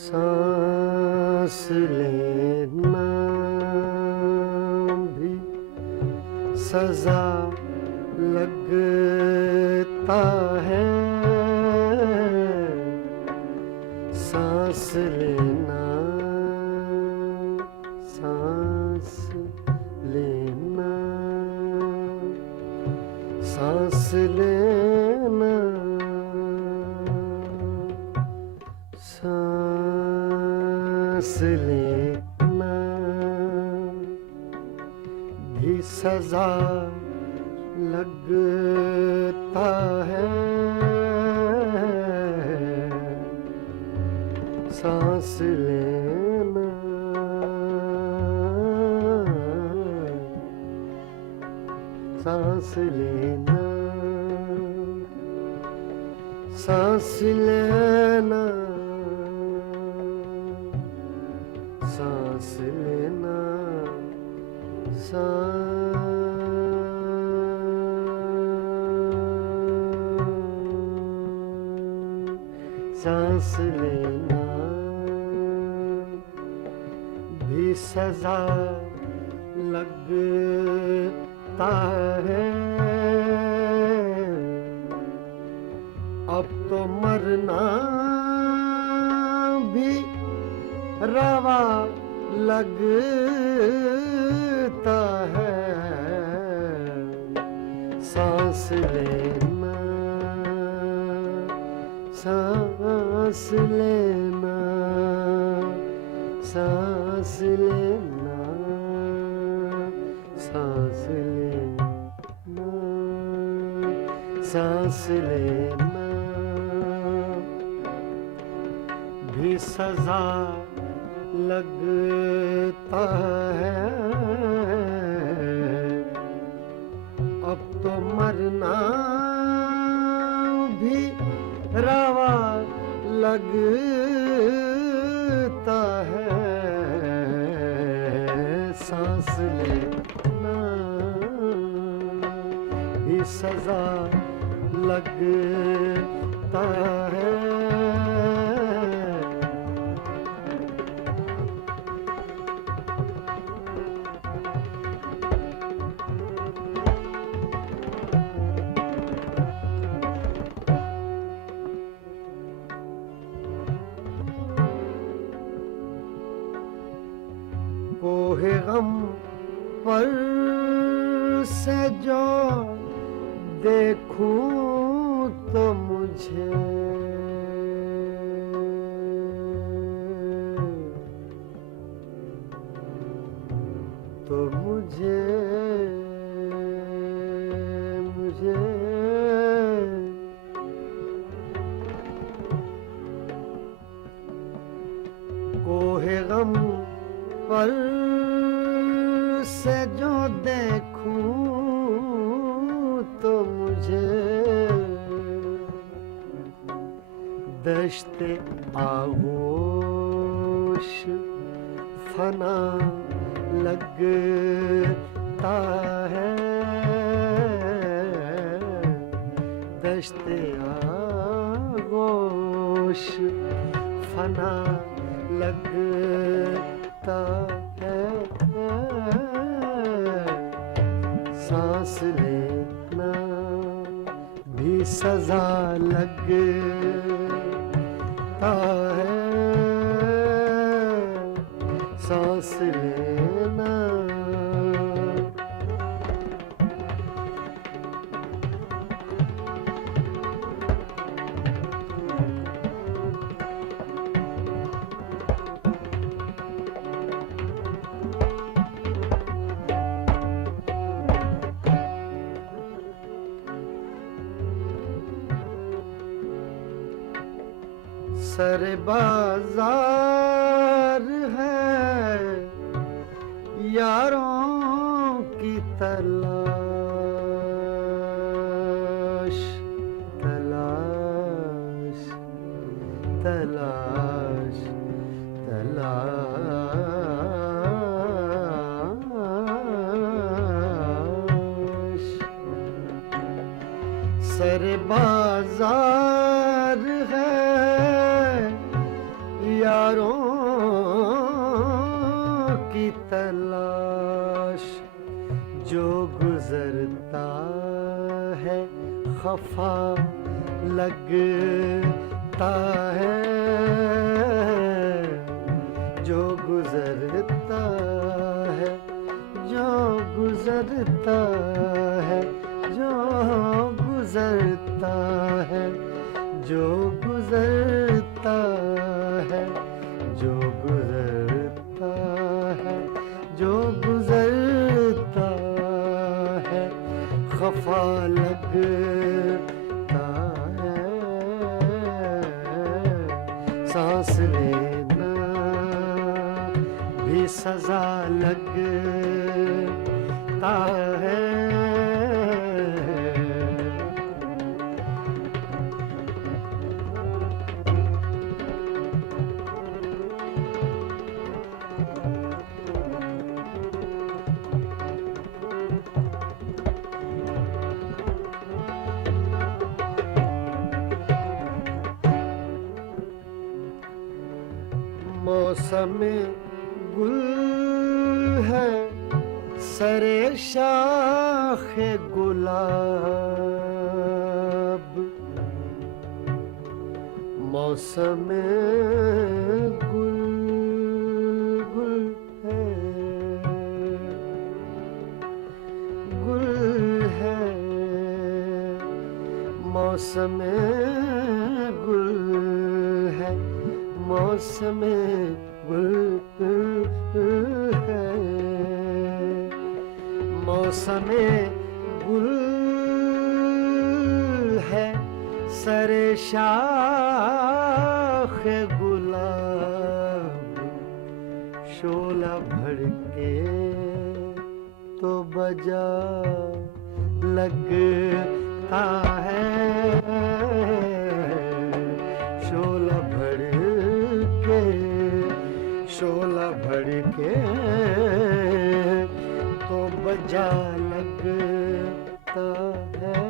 सांस लेना भी सजा लगता है, सांस लेना, सांस लेना, सांस लेना, सांस लेना भी सजा लगता है, सांस लेना, सांस लेना, सांस लेना, सांस लेना, सांस लेना भी सजा लगता है, अब तो मरना भी रवा लगता है, सांस लेना, सांस लेना, सांस लेना, सांस लेना, सांस लेना भी सजा लगता है, अब तो मरना भी रवा लगता है, सांस लेना भी सजा लगता है, कोहे गम पर से जो देखूं तो मुझे कोहे गम पर से जो देखूं तो मुझे दश्ते आगोश फना लगता है, दश्ते आगोश फना लगता है, सांस लेना भी सजा लगता है, सांस लेना, सर बाजार है यारों की तलाश, तलाश, तलाश, तलाश। सर बाजार है यारों की तलाश, जो गुजरता है खफा लगता है, जो गुजरता है, जो गुजरता है, जो गुजरता है, जो गुजरता है, जो गुजरता है, जो गुजरता है, खफा लगता है। सांस लेना भी सजा लगता है। मौसम गुल है सरे शाखे गुलाब, मौसम गुल गुल है, गुल है, मौसम गुल है, मौसम गुल है, मौसम गुल है सरे शाख गुलाब, शोला भड़के तो बजा लगता है, शोला भड़के, शोला भड़के तो बजा लगता है।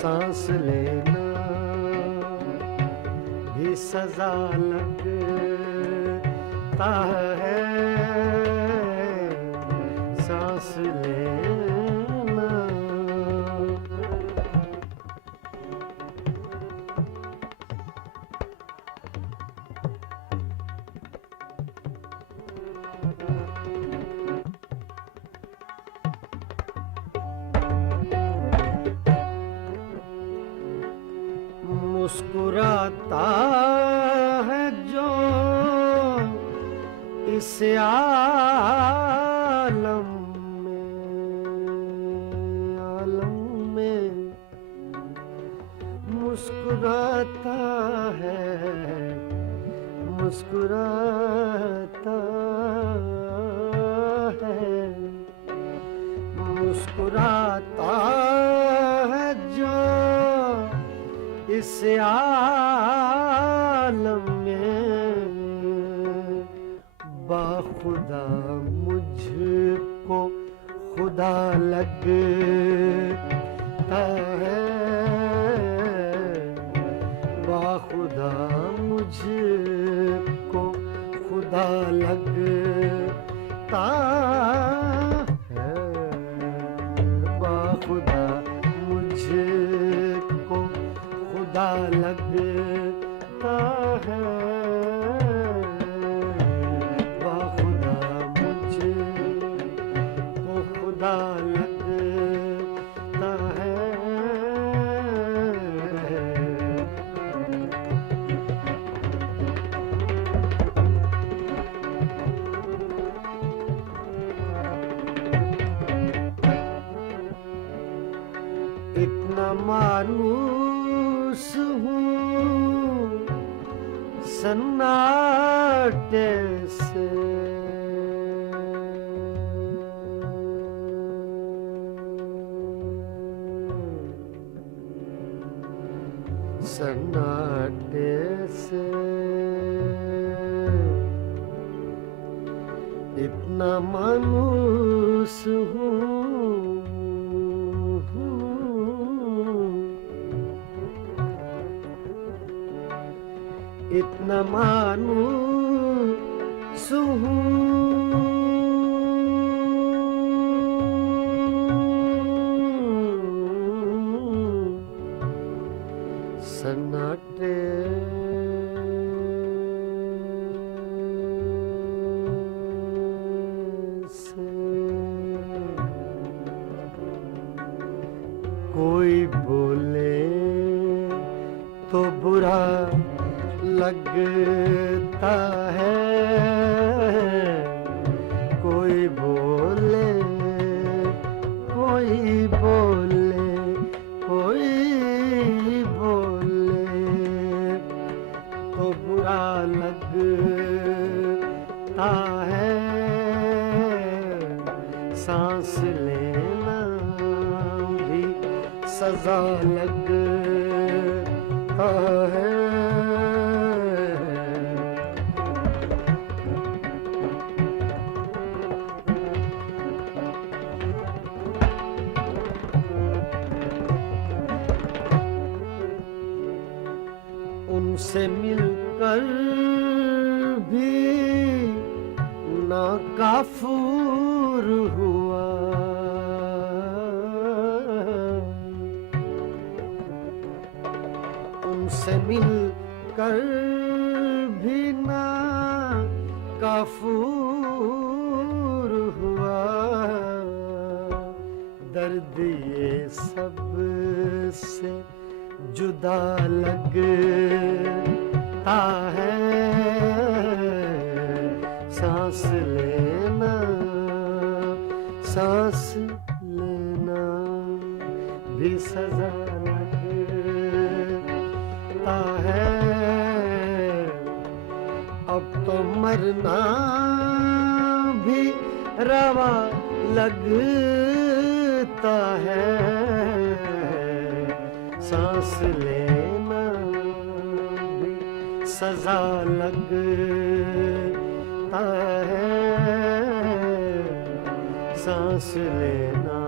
सांस लेना भी सजा लगता है। सांस लेना मुस्कुराता है जो इस आलम में मुस्कुराता है, मुस्कुराता है, मुस्कुराता है जो इस आलम में, बाखुदा मुझको खुदा लगता है, बाखुदा मुझको खुदा लगता है, बाखुदा मुझको खुदा लगता है, बाखुदा मुझको खुदा लगता है। इतना मानूस हूँ सन्नाटे से सन्नाटे से इतना मायूस हूँ, इतना मायूस हूँ, सन्नाटे से कोई बोले तो बुरा लगता है, कोई बोले कोई बोले कोई बोले तो बुरा लगता है, सांस लेना भी सजा लगता है। उनसे मिलकर भी नाकाफूर हुआ, उनसे मिलकर भी नाकाफूर हुआ, दर्द ये सब से जुदा लगता है, सांस लेना भी सजा लगता है। अब तो मरना भी रवा लगता है, सांस लेना भी सजा लगता है, सांस लेना